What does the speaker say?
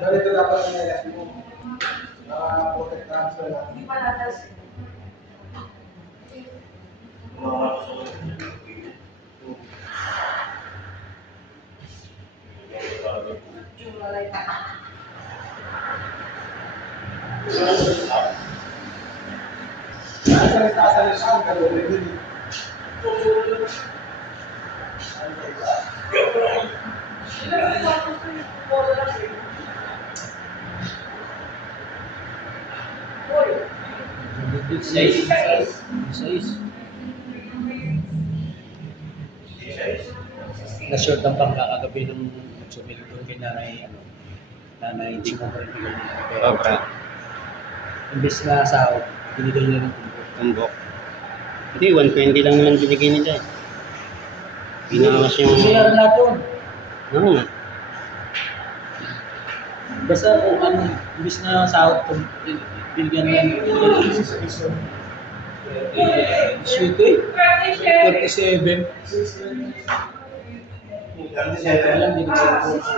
Ganito dapat nilalaki mo. Protect transfer lang. Hindi pa natas. Jumalay pa. Salita ka doon. Na-short ang bangka kagabi ng sumili doon kay nanay, nanay hindi mo pa rin bigyan nila. Sobra. Imbes na sahod, binigay nila ng tumbok. Tumbok. Hindi, 120 lang naman binigay nila eh. Pinakas yung... Sinaran lahat yun. Oo nga. Basta kung ano, imbes na sahod, binigyan nila ng tumbok. 37. Kaya lang, binigyan ng tumbok.